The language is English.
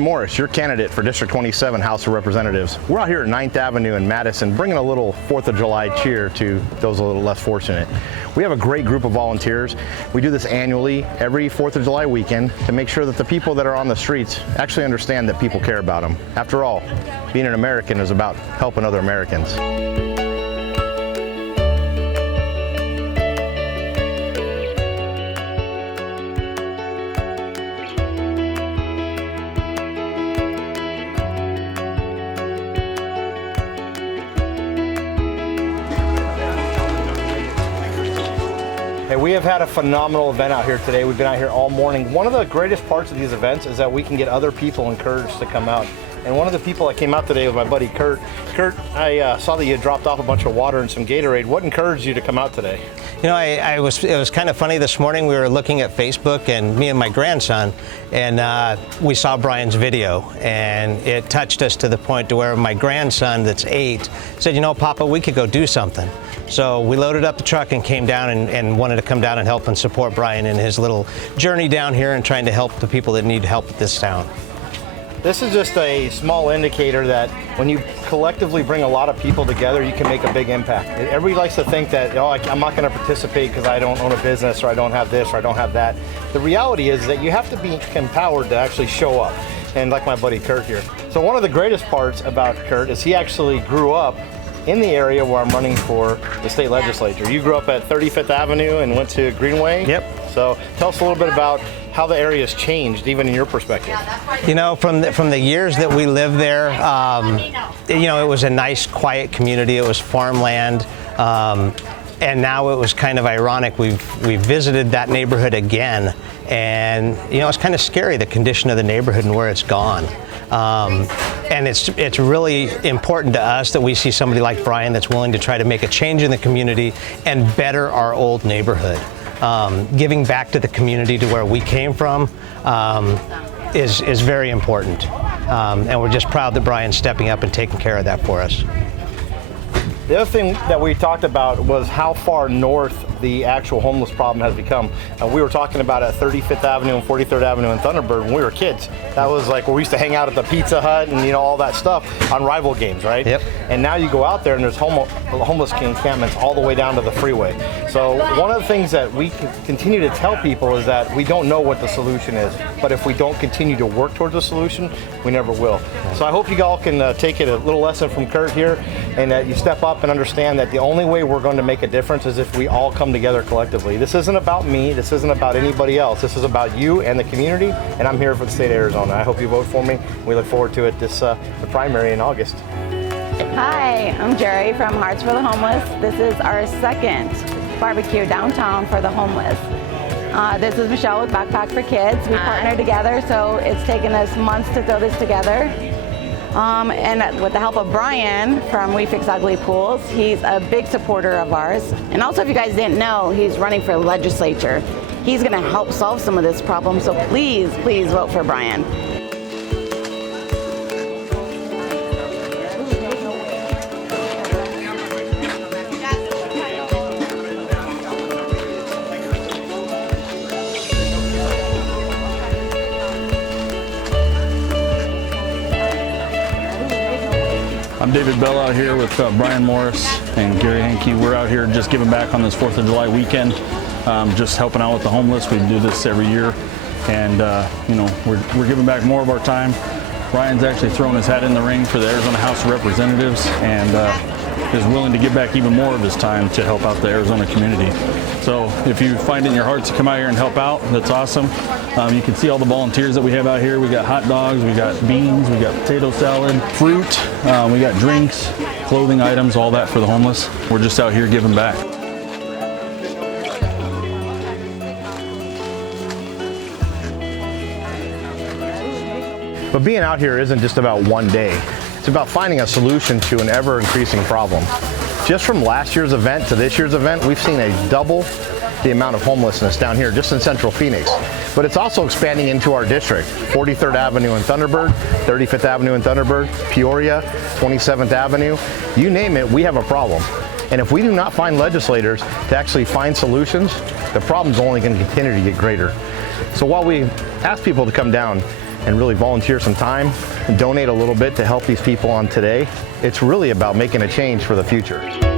Brian Morris, your candidate for District 27 House of Representatives. We're out here at 9th Avenue in Madison bringing a little 4th of July cheer to those a little less fortunate. We have a great group of volunteers. We do this annually every 4th of July weekend to make sure that the people that are on the streets actually understand that people care about them. After all, being an American is about helping other Americans. Hey, we have had a phenomenal event out here today. We've been out here all morning. One of the greatest parts of these events is that we can get other people encouraged to come out. And one of the people that came out today was my buddy Kurt. Kurt, I saw that you had dropped off a bunch of water and some Gatorade. What encouraged you to come out today? You know, it was kind of funny this morning. We were looking at Facebook, and me and my grandson, and we saw Brian's video, and it touched us to the point to where my grandson, that's 8, said, you know, Papa, we could go do something. So we loaded up the truck and came down and wanted to come down and help and support Brian in his little journey down here and trying to help the people that need help at this town. This is just a small indicator that when you collectively bring a lot of people together, you can make a big impact. Everybody likes to think that, oh, I'm not going to participate because I don't own a business, or I don't have this, or I don't have that. The reality is that you have to be empowered to actually show up, and like my buddy Kurt here. So one of the greatest parts about Kurt is he actually grew up in the area where I'm running for the state legislature. You grew up at 35th Avenue and went to Greenway? Yep. So tell us a little bit about how the area has changed, even in your perspective. You know, from the years that we lived there, you know, it was a nice, quiet community. It was farmland, and now it was kind of ironic. We visited that neighborhood again, and you know, it's kind of scary, the condition of the neighborhood and where it's gone. And it's really important to us that we see somebody like Brian that's willing to try to make a change in the community and better our old neighborhood. Giving back to the community to where we came from is very important. And we're just proud that Brian's stepping up and taking care of that for us. The other thing that we talked about was how far north the actual homeless problem has become. We were talking about at 35th Avenue and 43rd Avenue in Thunderbird when we were kids. That was like where we used to hang out at the Pizza Hut and, you know, all that stuff on rival games, right? Yep. And now you go out there and there's homeless encampments all the way down to the freeway. So one of the things that we continue to tell people is that we don't know what the solution is, but if we don't continue to work towards a solution, we never will. So I hope you all can take it a little lesson from Kurt here, and that you step up and understand that the only way we're going to make a difference is if we all come together collectively. This isn't about me. This isn't about anybody else. This is about you and the community, and I'm here for the state of Arizona. I hope you vote for me. We look forward to it the primary in August. Hi, I'm Jerry from Hearts for the Homeless. This is our second barbecue downtown for the homeless. This is Michelle with Backpack for Kids. We partner together, so it's taken us months to throw this together. And with the help of Brian from We Fix Ugly Pools, he's a big supporter of ours. And also, if you guys didn't know, he's running for legislature. He's going to help solve some of this problem, so please, please vote for Brian. I'm David Bell out here with Brian Morris and Gary Henke. We're out here just giving back on this 4th of July weekend, just helping out with the homeless. We do this every year, and you know, we're giving back more of our time. Brian's actually thrown his hat in the ring for the Arizona House of Representatives, and is willing to give back even more of his time to help out the Arizona community. So if you find it in your hearts to come out here and help out, that's awesome. You can see all the volunteers that we have out here. We got hot dogs, we got beans, we got potato salad, fruit, we got drinks, clothing items, all that for the homeless. We're just out here giving back. But being out here isn't just about one day. It's about finding a solution to an ever-increasing problem. Just from last year's event to this year's event, we've seen a double the amount of homelessness down here just in Central Phoenix. But it's also expanding into our district. 43rd Avenue in Thunderbird, 35th Avenue in Thunderbird, Peoria, 27th Avenue. You name it, we have a problem. And if we do not find legislators to actually find solutions, the problem's only going to continue to get greater. So while we ask people to come down, and really volunteer some time and donate a little bit to help these people on today, it's really about making a change for the future.